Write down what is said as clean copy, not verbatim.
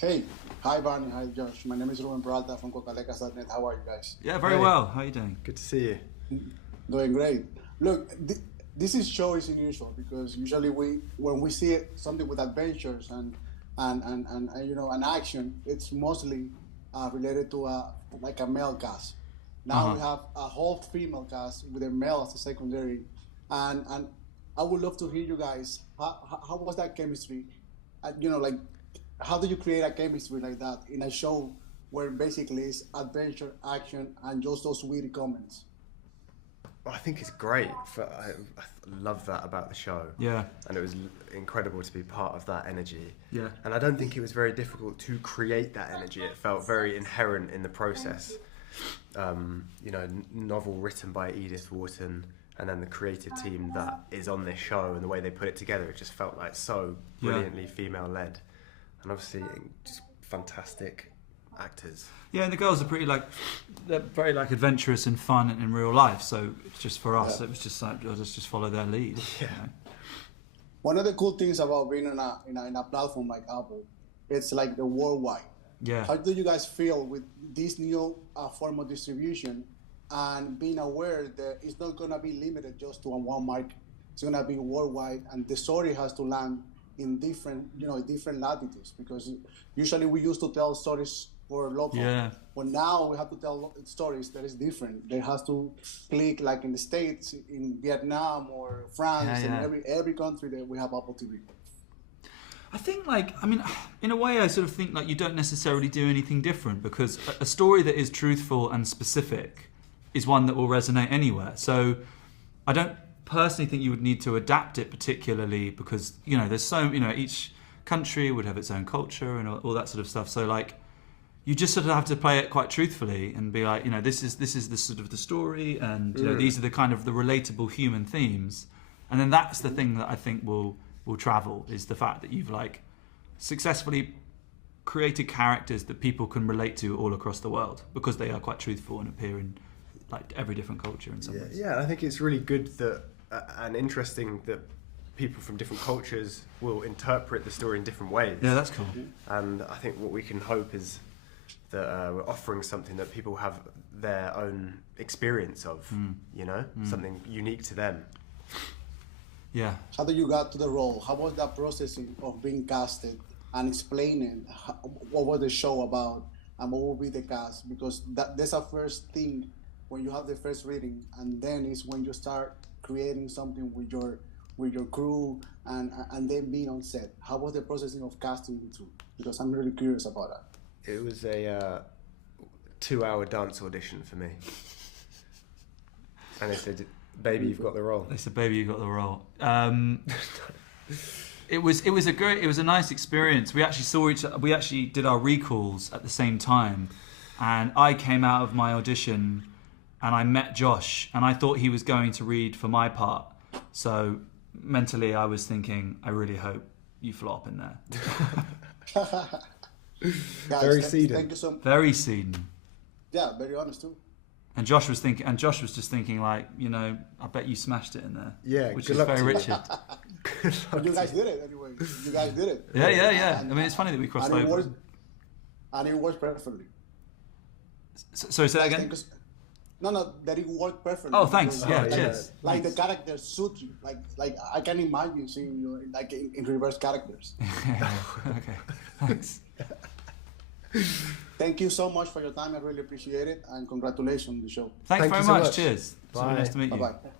Hey, hi Barney, hi Josh. My name is Ruben Peralta from Cocalecas.net. How are you guys? Yeah, very well. How are you doing? Good to see you. Doing great. Look, this show is unusual because usually when we see something with adventures and an action, it's mostly related to a male cast. Now we have a whole female cast with a male as a secondary, and I would love to hear you guys. How was that chemistry? How do you create a chemistry like that in a show where basically it's adventure, action, and just those witty comments? I think it's great. I love that about the show. Yeah. And it was incredible to be part of that energy. Yeah. And I don't think it was very difficult to create that energy. It felt very inherent in the process. Novel written by Edith Wharton, and then the creative team that is on this show and the way they put it together, it just felt like so brilliantly female-led. And obviously just fantastic actors. Yeah, and the girls are they're very adventurous and fun in real life. So it's just for us, it was just like I'll just follow their lead. Yeah. You know? One of the cool things about being in a platform like Apple, it's like the worldwide. Yeah. How do you guys feel with this new form of distribution and being aware that it's not going to be limited just to one market? It's going to be worldwide, and the story has to land in different latitudes, because usually we used to tell stories for local, but now we have to tell stories that is different. They have to click like in the States, in Vietnam or France, and every country that we have Apple TV. I think in a way I sort of think you don't necessarily do anything different, because a story that is truthful and specific is one that will resonate anywhere. So I don't personally think you would need to adapt it particularly, because there's each country would have its own culture and all that sort of stuff. So you just sort of have to play it quite truthfully and be like, this is the sort of the story, and these are the kind of the relatable human themes, and then that's the thing that I think will travel, is the fact that you've successfully created characters that people can relate to all across the world, because they are quite truthful and appear in every different culture in some ways. Yeah, I think it's really good that and interesting that people from different cultures will interpret the story in different ways. Yeah, that's cool. And I think what we can hope is that we're offering something that people have their own experience of, something unique to them. Yeah. How did you got to the role? How was that process of being casted and explaining what was the show about and what will be the cast? Because that's a first thing when you have the first reading, and then it's when you start creating something with your crew and then being on set. How was the processing of casting you two? Because I'm really curious about that. It was a 2-hour dance audition for me. And they said, "Baby, you've got the role." They said, "Baby, you've got the role." It was a nice experience. We actually did our recalls at the same time, and I came out of my audition and I met Josh, and I thought he was going to read for my part. So mentally I was thinking, I really hope you flop in there. Guys, very Thank Seedon. you so much. Very Seedon. Yeah, very honest too. And Josh was just thinking I bet you smashed it in there. Yeah, which good is luck very to you. Richard. But you guys did it anyway. You guys did it. Yeah. It's funny that we crossed over. And it worked perfectly. Sorry, say that again? No, that it worked perfectly. Oh, thanks. Because, Cheers. The characters suit you. Like I can imagine seeing you in reverse characters. Okay, thanks. Thank you so much for your time. I really appreciate it, and congratulations on the show. Thanks Thank very you so much. much. Cheers. It's really nice to meet you. Bye-bye.